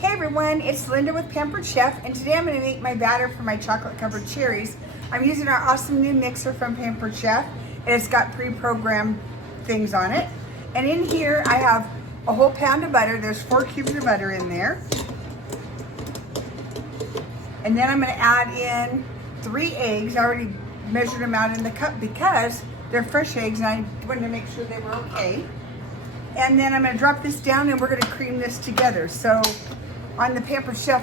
Hey everyone, it's Linda with Pampered Chef, and today I'm going to make my batter for my chocolate covered cherries. I'm using our awesome new mixer from Pampered Chef, and it's got pre-programmed things on it. And in here I have a whole pound of butter. There's 4 cubes of butter in there. And then I'm going to add in 3 eggs. I already measured them out in the cup because they're fresh eggs and I wanted to make sure they were okay. And then I'm going to drop this down and we're going to cream this together. So on the Pampered Chef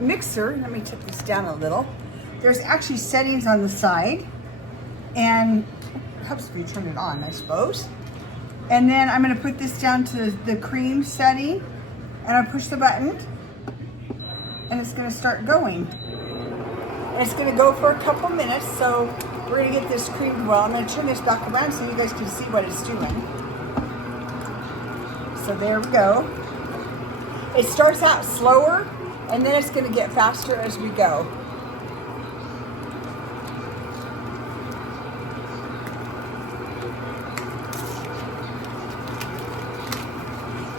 mixer, let me tip this down a little. There's actually settings on the side, and it helps if you turn it on, I suppose. And then I'm going to put this down to the cream setting, and I push the button, and it's going to start going. And it's going to go for a couple minutes, so we're going to get this creamed well. I'm going to turn this back around so you guys can see what it's doing. So there we go. It starts out slower, and then it's going to get faster as we go.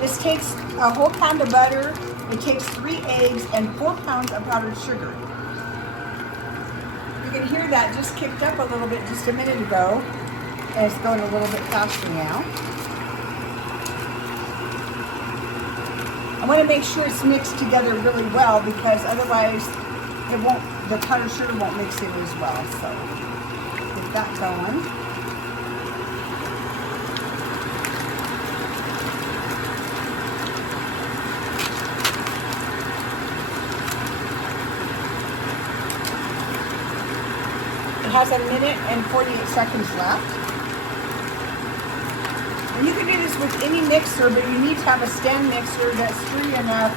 This takes a whole pound of butter, it takes 3 eggs, and 4 pounds of powdered sugar. You can hear that just kicked up a little bit just a minute ago, and it's going a little bit faster now. I want to make sure it's mixed together really well because otherwise the powdered sugar won't mix in as well. So get that going. It has 1 minute and 48 seconds left. And you can do this with any mixer, but you need to have a stand mixer that's free enough.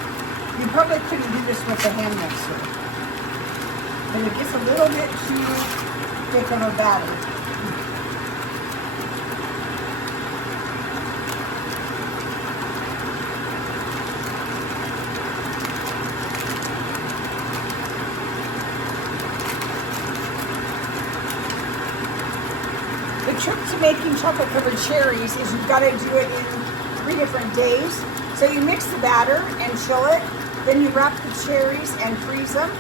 You probably couldn't do this with a hand mixer. And it gets a little bit too thick of a batter. The trick to making chocolate covered cherries is you've got to do it in 3 different days. So you mix the batter and chill it, then you wrap the cherries and freeze them,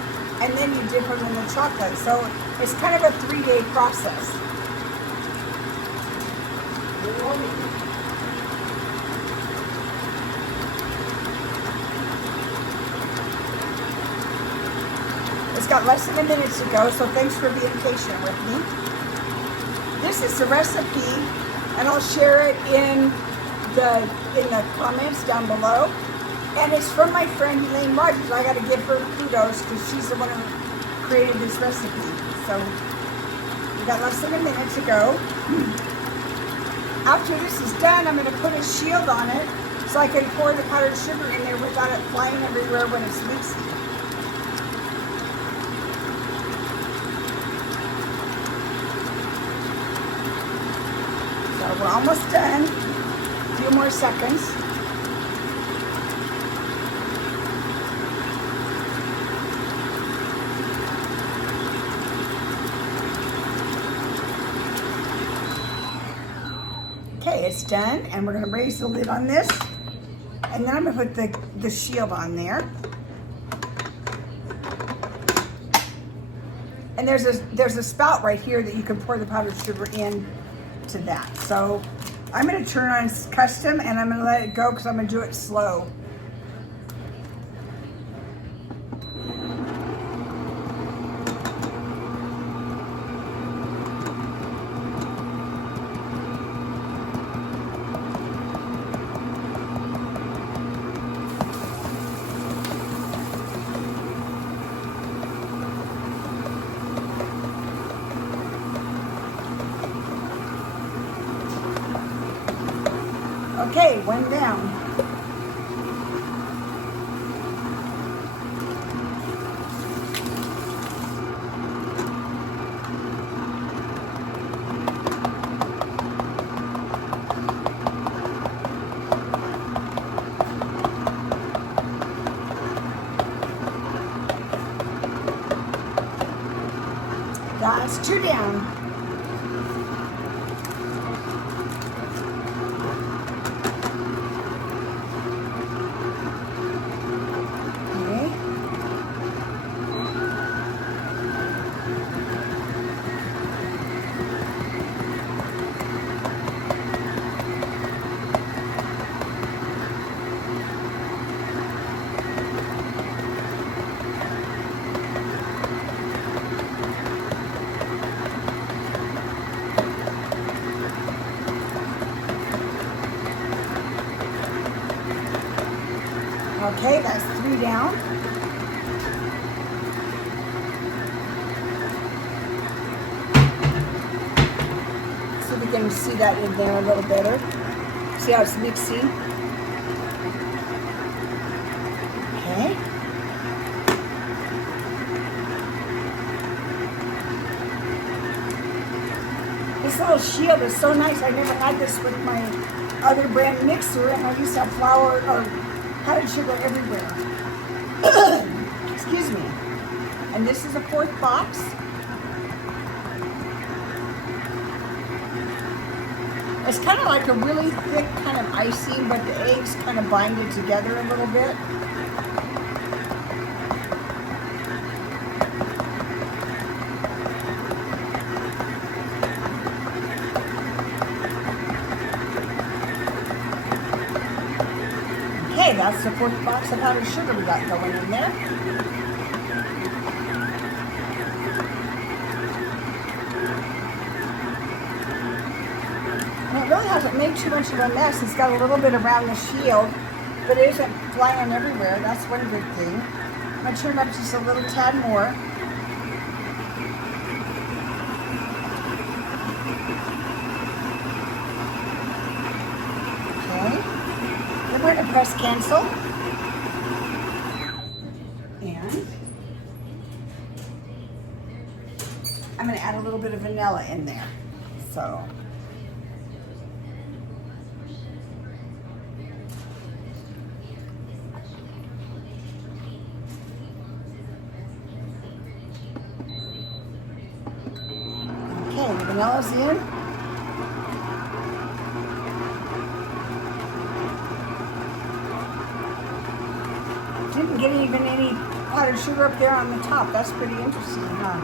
and then you dip them in the chocolate. So it's kind of a 3-day process. It's got less than a minute to go, so thanks for being patient with me. This is the recipe, and I'll share it in the comments down below. And it's from my friend Elaine Rogers. I got to give her kudos because she's the one who created this recipe. So we got less than a minute to go. After this is done, I'm going to put a shield on it so I can pour the powdered sugar in there without it flying everywhere when it's mixing. We're almost done. A few more seconds. Okay, it's done, and we're going to raise the lid on this, and then I'm going to put the shield on there. And there's a spout right here that you can pour the powdered sugar in to that. So I'm going to turn on custom and I'm going to let it go because I'm going to do it slow. Okay, 1 down. That's 2 down. Okay, that's 3 down. See if we can see that in there a little better. See how it's mixing? Okay. This little shield is so nice. I never had this with my other brand mixer, and I used to have flour or powdered sugar everywhere. Excuse me. And this is a 4th box. It's kind of like a really thick kind of icing, but the eggs kind of bind it together a little bit. Okay, that's the 4th box of powdered sugar we got going in there. And it really hasn't made too much of a mess. It's got a little bit around the shield, but it isn't flying everywhere. That's one good thing. I'm going to turn it up just a little tad more. We're going to press cancel, and I'm going to add a little bit of vanilla in there. So okay, the vanilla's in. Didn't get even any powdered sugar up there on the top. That's pretty interesting, huh?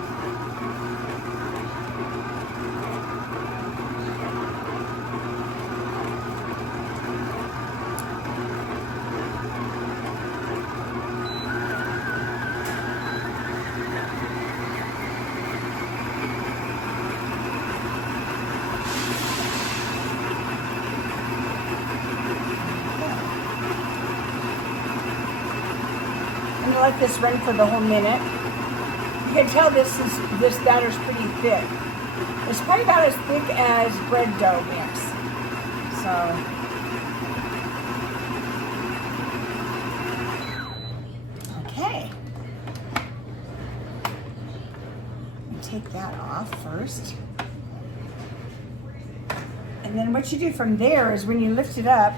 I'm gonna let this run for the whole minute. You can tell this batter's pretty thick. It's probably about as thick as bread dough mix. So okay. Take that off first. And then what you do from there is when you lift it up,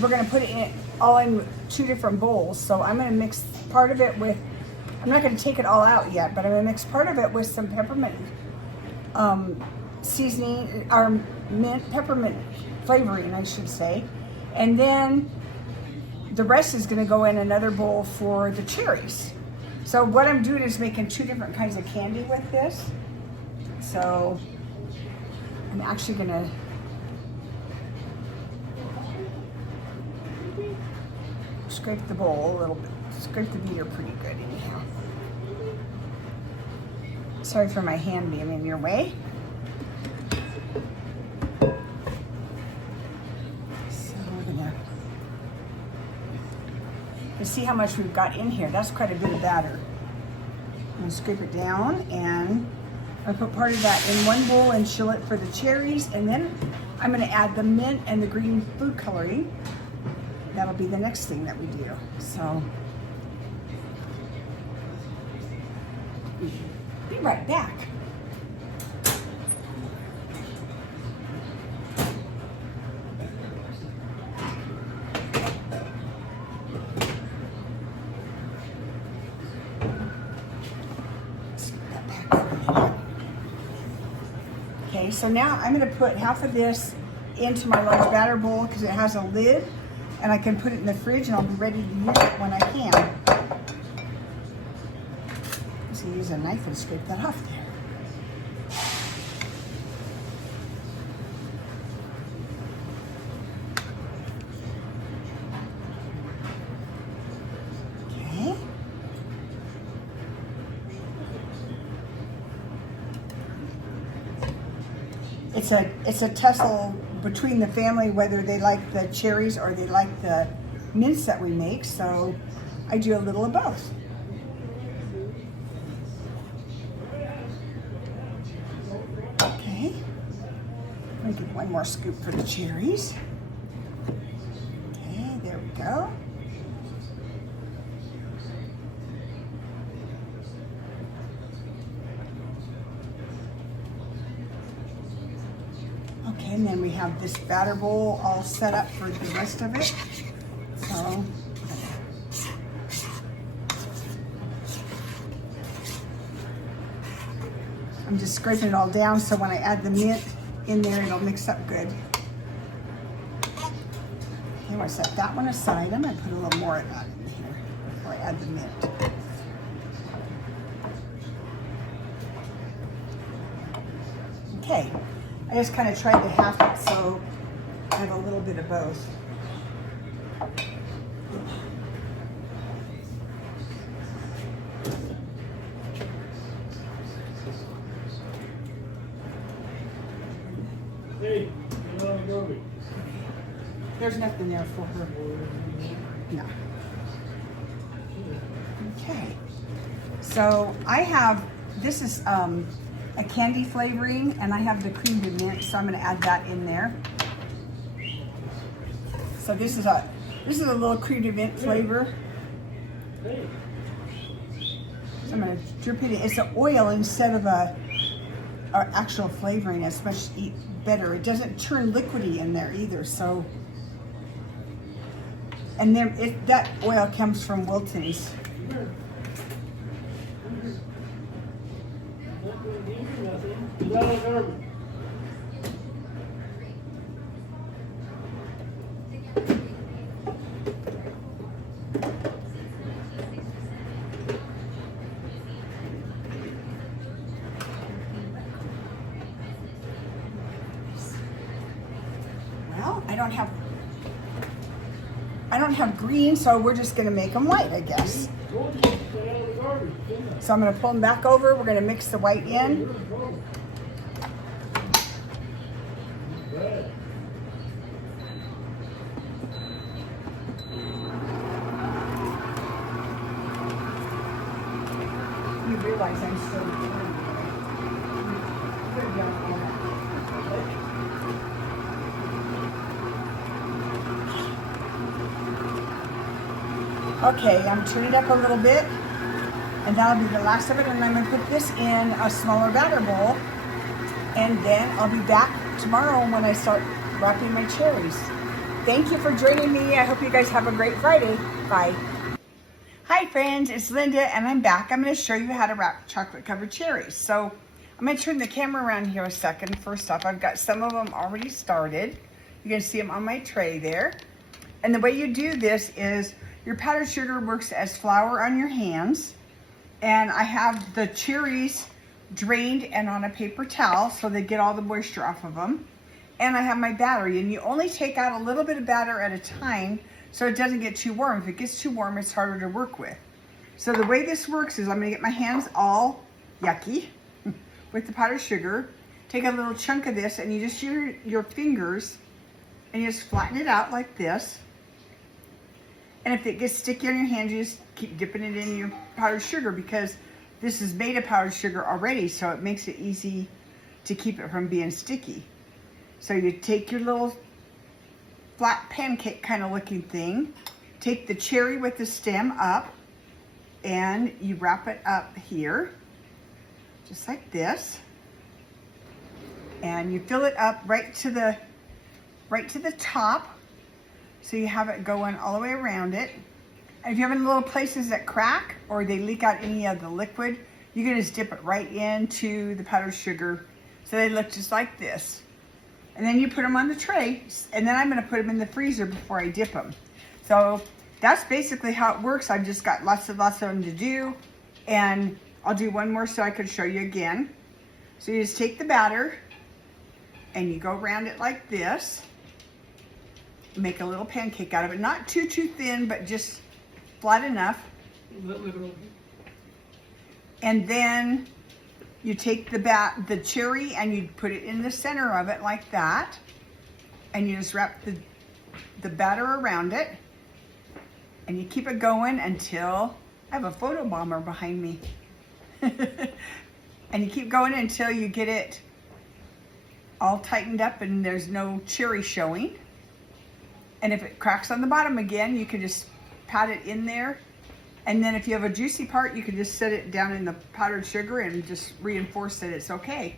we're gonna put it all in 2 different bowls. So I'm gonna mix part of it with, I'm not gonna take it all out yet, but I'm gonna mix part of it with some peppermint seasoning, or peppermint flavoring, I should say. And then the rest is gonna go in another bowl for the cherries. So what I'm doing is making 2 different kinds of candy with this. So I'm actually gonna scrape the bowl a little bit, scrape the beater pretty good anyhow. Sorry for my hand being in your way. So we're gonna see how much we've got in here. That's quite a bit of batter. I'm gonna scrape it down, and I put part of that in one bowl and chill it for the cherries, and then I'm gonna add the mint and the green food coloring. That'll be the next thing that we do. So, be right back. Okay, so now I'm going to put half of this into my large batter bowl because it has a lid, and I can put it in the fridge and I'll be ready to use it when I can. So use a knife and scrape that off there. Okay. It's a tussle between the family whether they like the cherries or they like the mince that we make, so I do a little of both. Okay, I'm gonna give one more scoop for the cherries. Okay, there we go. Okay, and then we have this batter bowl all set up for the rest of it. So I'm just scraping it all down so when I add the mint in there, it'll mix up good. Okay, I'm gonna set that one aside. I'm gonna put a little more of that in here before I add the mint. Okay, I just kind of tried to half it so I have a little bit of both. Hey, you're on the garbage. There's nothing there for her. No. Okay. So I have, this is a candy flavoring, and I have the cream de mint, so I'm going to add that in there. So this is a little cream de mint flavor. So I'm going to drip it in. It's an oil instead of a actual flavoring. It's much better. It doesn't turn liquidy in there either. So, and then that oil comes from Wilton's. Well, I don't have green, so we're just gonna make them white, I guess. So I'm gonna pull them back over. We're gonna mix the white in. You realize I'm still doing Okay, I'm turning it up a little bit, and that'll be the last of it, and I'm gonna put this in a smaller batter bowl, and then I'll be back tomorrow when I start wrapping my cherries. Thank you for joining me. I hope you guys have a great Friday. Bye. Hi friends, it's Linda, and I'm back. I'm gonna show you how to wrap chocolate covered cherries. So I'm gonna turn the camera around here a second. First off, I've got some of them already started. You can see them on my tray there. And the way you do this is your powdered sugar works as flour on your hands. And I have the cherries drained and on a paper towel so they get all the moisture off of them. And I have my battery, and you only take out a little bit of batter at a time so it doesn't get too warm. If it gets too warm, it's harder to work with. So the way this works is I'm gonna get my hands all yucky with the powdered sugar, take a little chunk of this, and you just use your fingers and you just flatten it out like this. And if it gets sticky on your hands, you just keep dipping it in your powdered sugar, because this is made of powdered sugar already, so it makes it easy to keep it from being sticky. So you take your little flat pancake kind of looking thing, take the cherry with the stem up, and you wrap it up here, just like this. And you fill it up right to the top. So you have it going all the way around it. And if you have any little places that crack or they leak out any of the liquid, you can just dip it right into the powdered sugar so they look just like this. And then you put them on the tray, and then I'm gonna put them in the freezer before I dip them. So that's basically how it works. I've just got lots of them to do, and I'll do one more so I can show you again. So you just take the batter and you go around it like this. Make a little pancake out of it. Not too thin, but just flat enough. And then you take the cherry and you put it in the center of it like that. And you just wrap the batter around it. And you keep it going until, I have a photo bomber behind me. And you keep going until you get it all tightened up and there's no cherry showing. And if it cracks on the bottom again, you can just pat it in there. And then if you have a juicy part, you can just set it down in the powdered sugar and just reinforce that it's okay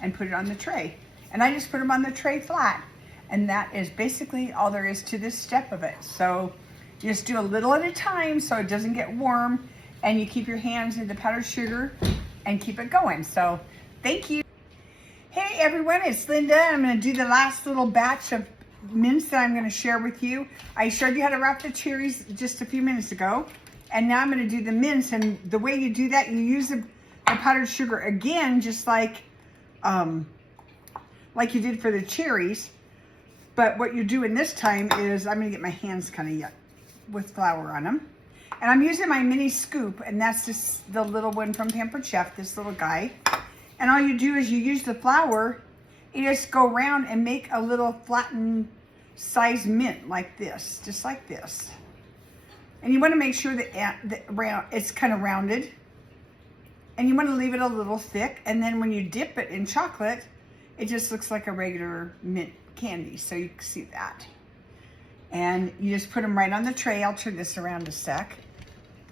and put it on the tray. And I just put them on the tray flat. And that is basically all there is to this step of it. So just do a little at a time so it doesn't get warm, and you keep your hands in the powdered sugar and keep it going. So thank you. Hey everyone, it's Linda. I'm gonna do the last little batch of mints that I'm gonna share with you. I showed you how to wrap the cherries just a few minutes ago. And now I'm gonna do the mints, and the way you do that, you use the powdered sugar again, just like you did for the cherries. But what you're doing this time is, I'm gonna get my hands kind of with flour on them. And I'm using my mini scoop, and that's just the little one from Pampered Chef, this little guy. And all you do is you use the flour, you just go around and make a little flattened size mint like this, just like this. And you want to make sure that it's kind of rounded. And you want to leave it a little thick. And then when you dip it in chocolate, it just looks like a regular mint candy. So you can see that. And you just put them right on the tray. I'll turn this around a sec.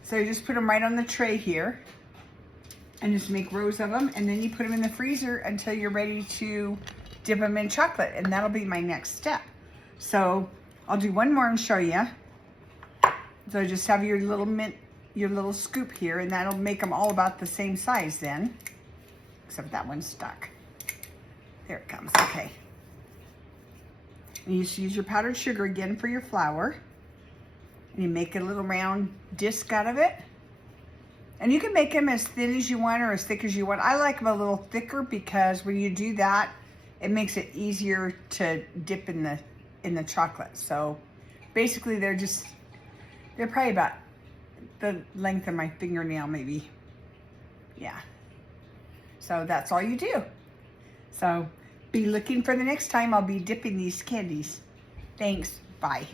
So you just put them right on the tray here. And just make rows of them. And then you put them in the freezer until you're ready to dip them in chocolate. And that'll be my next step. So I'll do one more and show you. So just have your little mint, your little scoop here, and that'll make them all about the same size then. Except that one's stuck. There it comes, okay. And you just use your powdered sugar again for your flour. And you make a little round disc out of it. And you can make them as thin as you want or as thick as you want. I like them a little thicker because when you do that, it makes it easier to dip in the chocolate. So basically they're probably about the length of my fingernail, maybe. Yeah. So that's all you do. So be looking for the next time I'll be dipping these candies. Thanks. Bye.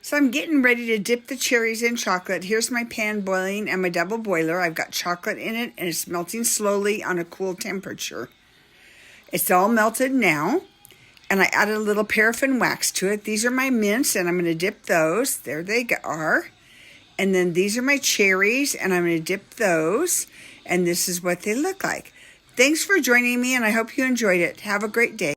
So I'm getting ready to dip the cherries in chocolate. Here's my pan boiling and my double boiler. I've got chocolate in it and it's melting slowly on a cool temperature. It's all melted now. And I added a little paraffin wax to it. These are my mints, and I'm going to dip those. There they are. And then these are my cherries, and I'm going to dip those. And this is what they look like. Thanks for joining me, and I hope you enjoyed it. Have a great day.